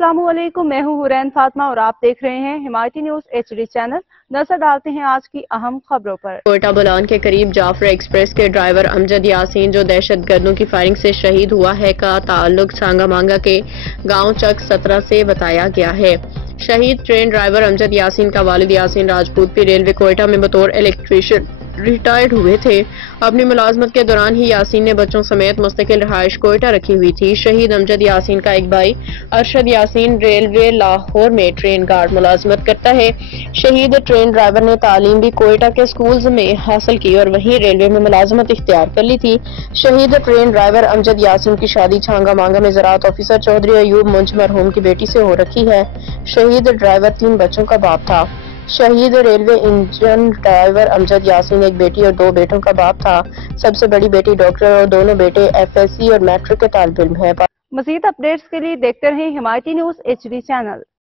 अस्सलामुअलैकुम, मैं हूँ हुरैन फातिमा और आप देख रहे हैं हिमायती न्यूज HD चैनल। नजर डालते हैं आज की अहम खबरों पर। कोयटा बुलान के करीब जाफर एक्सप्रेस के ड्राइवर अमजद यासीन, जो दहशतगर्दों की फायरिंग से शहीद हुआ है, का ताल्लुक सांगा मांगा के गांव चक 17 से बताया गया है। शहीद ट्रेन ड्राइवर अमजद यासीन का वालिद यासीन राजपूत भी रेलवे कोयटा में बतौर इलेक्ट्रीशियन रिटायर्ड हुए थे। अपनी मुलाजमत के दौरान ही यासीन ने बच्चों समेत मुस्तकिल रहायश कोयटा रखी हुई थी। शहीद अमजद यासीन का एक भाई अरशद यासीन रेलवे लाहौर में ट्रेन गार्ड मुलाजमत करता है। शहीद ट्रेन ड्राइवर ने तालीम भी कोयटा के स्कूल्स में हासिल की और वहीं रेलवे में मुलाजमत इख्तियार कर ली थी। शहीद ट्रेन ड्राइवर अमजद यासीन की शादी छांगा मांगा में ज़राअत ऑफिसर चौधरी अयूब मुंज मरहूम की बेटी से हो रखी है। शहीद ड्राइवर 3 बच्चों का बाप था। शहीद railway engine driver Amjad Yasin एक बेटी और 2 बेटों का बाप था। सबसे बड़ी बेटी डॉक्टर और दोनों बेटे FSC और मैट्रिक के तालिब इल्म है। मज़ीद अपडेट्स के लिए देखते रहें हिमायती न्यूज HD चैनल।